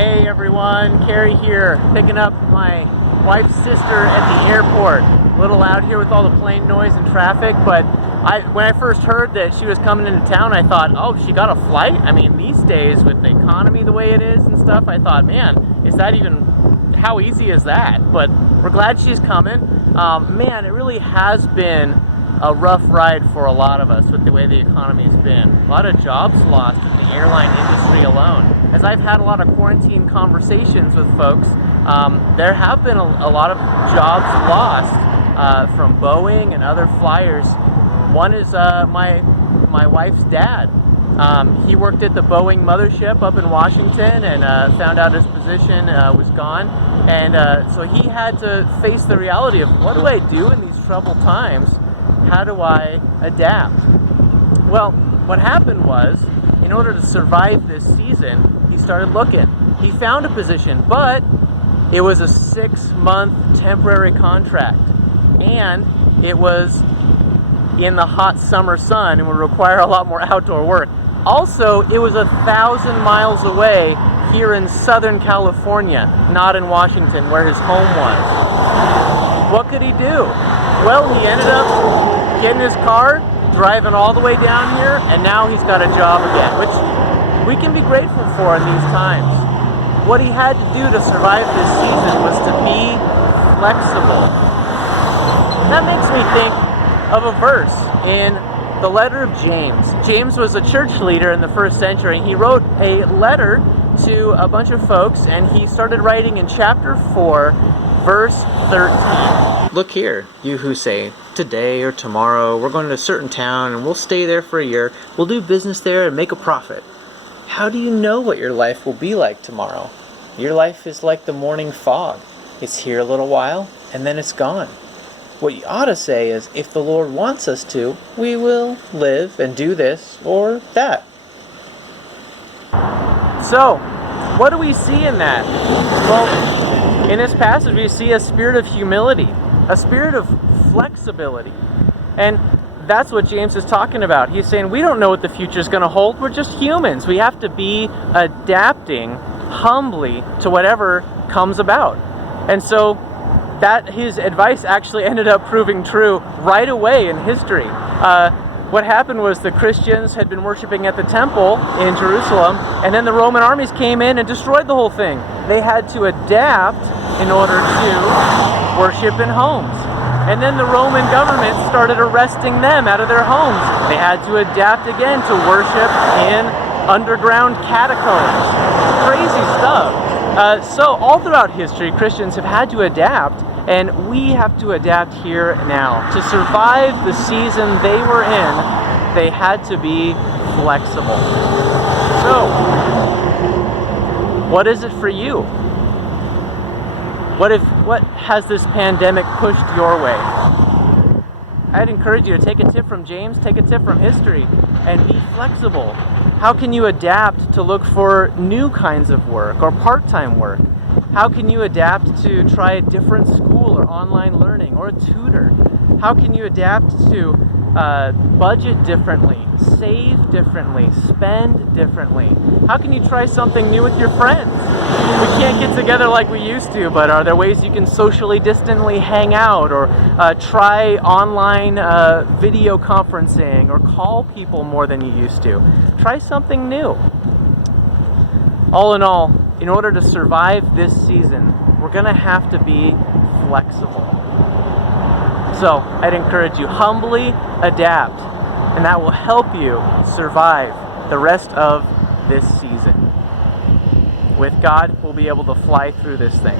Hey everyone, Carrie here, picking up my wife's sister at the airport. A little out here with all the plane noise and traffic, but when I first heard that she was coming into town, I thought, oh, she got a flight? I mean, these days with the economy the way it is and stuff, I thought, man, is that even, how easy is that? But we're glad she's coming. Man, it really has been a rough ride for a lot of us with the way the economy's been. A lot of jobs lost in the airline industry alone. As I've had a lot of quarantine conversations with folks, there have been a lot of jobs lost from Boeing and other flyers. One is my wife's dad. He worked at the Boeing mothership up in Washington and found out his position was gone. And so he had to face the reality of, what do I do in these troubled times? How do I adapt? Well, what happened was, in order to survive this season, he started looking. He found a position, but it was a 6-month temporary contract. And it was in the hot summer sun and would require a lot more outdoor work. Also, it was 1,000 miles away here in Southern California, not in Washington, where his home was. What could he do? Well, he ended up getting his car, driving all the way down here, and now he's got a job again, which we can be grateful for in these times. What he had to do to survive this season was to be flexible. That makes me think of a verse in the letter of James. James was a church leader in the first century. He wrote a letter to a bunch of folks, and he started writing in chapter 4, verse 13. Look here, you who say, today or tomorrow we're going to a certain town and we'll stay there for a year. We'll do business there and make a profit. How do you know what your life will be like tomorrow? Your life is like the morning fog. It's here a little while and then it's gone. What you ought to say is, if the Lord wants us to, we will live and do this or that. So, what do we see in that? Well, in this passage we see a spirit of humility, a spirit of flexibility. And that's what James is talking about. He's saying we don't know what the future is going to hold. We're just humans. We have to be adapting humbly to whatever comes about. And so that his advice actually ended up proving true right away in history. What happened was the Christians had been worshiping at the temple in Jerusalem, and then the Roman armies came in and destroyed the whole thing. They had to adapt in order to worship in homes. And then the Roman government started arresting them out of their homes. They had to adapt again to worship in underground catacombs. Crazy stuff. So all throughout history, Christians have had to adapt, and we have to adapt here now. To survive the season they were in, they had to be flexible. So, what is it for you? What has this pandemic pushed your way? I'd encourage you to take a tip from James, take a tip from history, and be flexible. How can you adapt to look for new kinds of work or part-time work? How can you adapt to try a different school or online learning or a tutor? How can you adapt to budget differently, save differently, spend differently? How can you try something new with your friends? We can't get together like we used to, but are there ways you can socially distantly hang out or try online video conferencing or call people more than you used to? Try something new. All in all, in order to survive this season, we're going to have to be flexible. So I'd encourage you, humbly adapt, and that will help you survive the rest of this season. With God, we'll be able to fly through this thing.